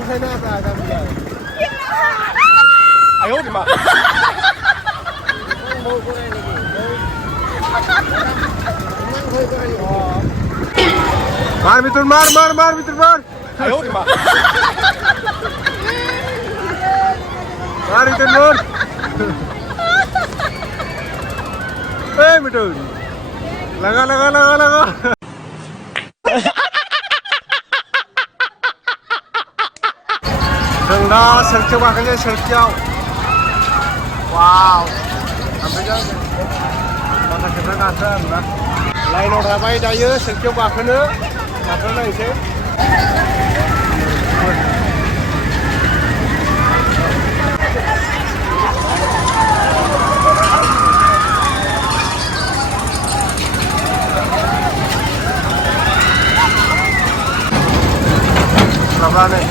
出太那啥，咱们家。哎呦我的妈！मार मित्र मार मार मार मित्र मार 哎呦我的妈 मार मित्र मार ए मित्र लगा लगा लगा लगा जों दा सोरखियाव गाखोनोसै सोरखियाव वाव ओमफ्राय माखासेफ्रा गाखोआ आरोना लाइनाव थाबाय दायो सोरखियाव गाखोनायसै labanan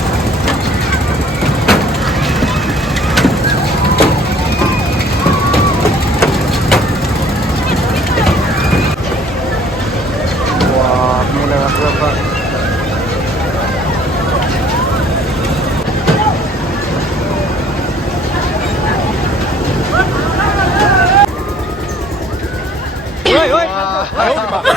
wah mulai apa Woi woi ayo di mana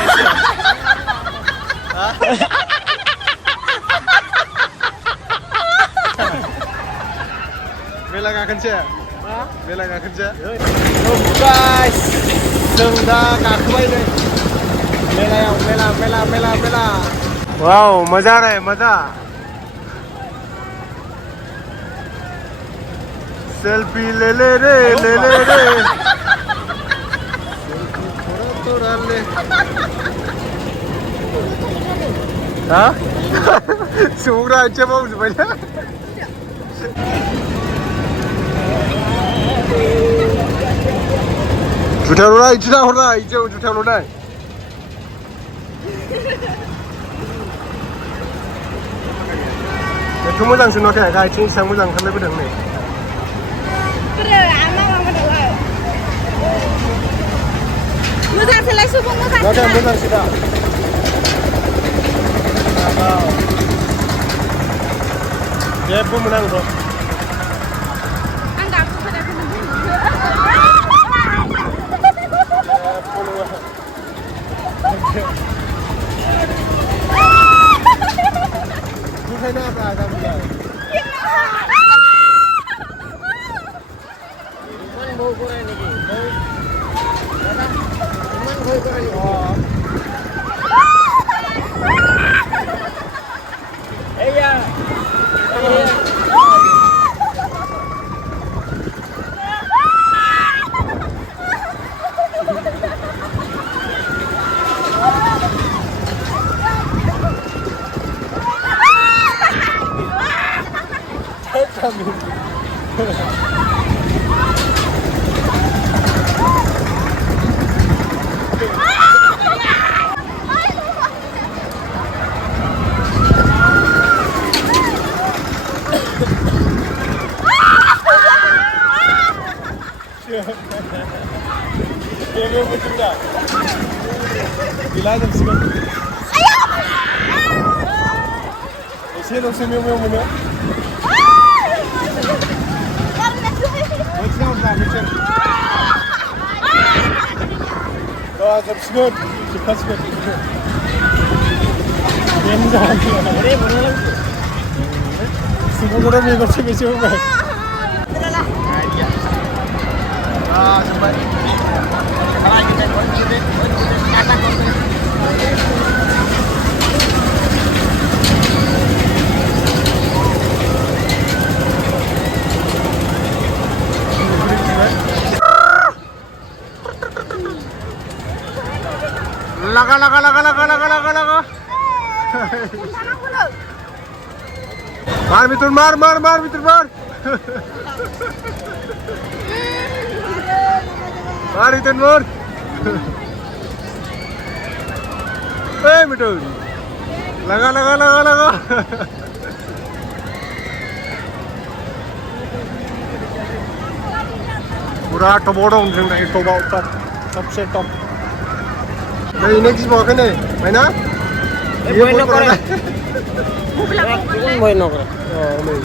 Mela गाखोनोसै मेला गाखोनोसै guys जों दा गाखोबाय नै मेलायाव मेला वाव मजा रे मजा सेल्फी ले ले रे थोड़ा ले हा सुग्रा इच्छा मावजोब्बाय ना जुथायावल' नाय इदि नाहरनाय इदियाव जुथायावल' नाय एथ' मोजांसो नुवाखै गाइथिं इसेबां मोजां ओंखारलायबोदों नै मोजांसोलाय सुबुं नुवाखै मोजांसो दा जेबो मोना आंथ' आं गाखोफेराखैमोन जुथाय नाङा गामियाव ইমান বউ কৰে নেকি ইমান ভয় কৰে এইয়া Dia betul tak? Gila jam sekian. Isi lo sini mana? Macam apa? Oh, jam sekian. Cepat sekian. Yang jangan. Boleh boleh. Semua orang ni macam apa? Ah, sampai. Laka. Mar mitur mar. Mar itin mar. Eh mitur. Laka. पूरा टबोडों जों दायो टबाव सबसे टप नै next बावखै नै हैन भय नगरे नै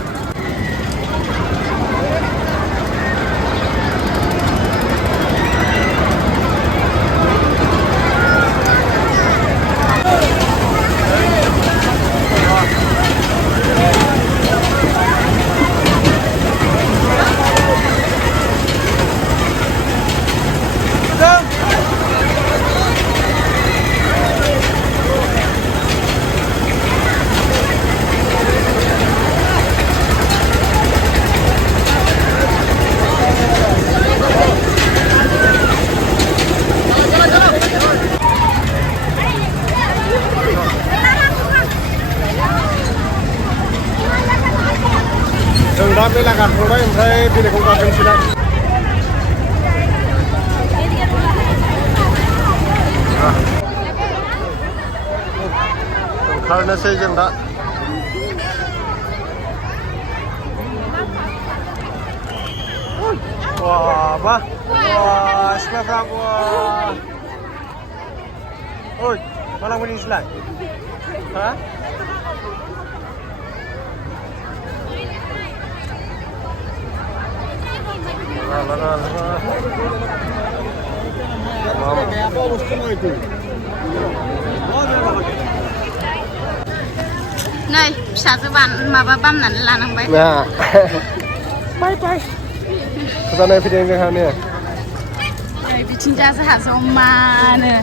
जों दा मेला गाखोबाय ओमफ्राय बेलेगाव गाखोनोसै दा ओंखारनोसै जों दा बा सिख्लाफ्रा ओइ मा लांबाय नोंसोरलाय हा नै फिसाजो माबा बामनानै लानांबाय बाय बाय जानाय फैदों जोंहा ने बिथिंजा जोंहा जमानो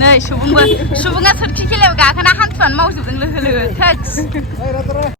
नै सुबुङा सोरखि खेलायाव गाखोना हान्थुआनो मावजोबदों लोगो लोगो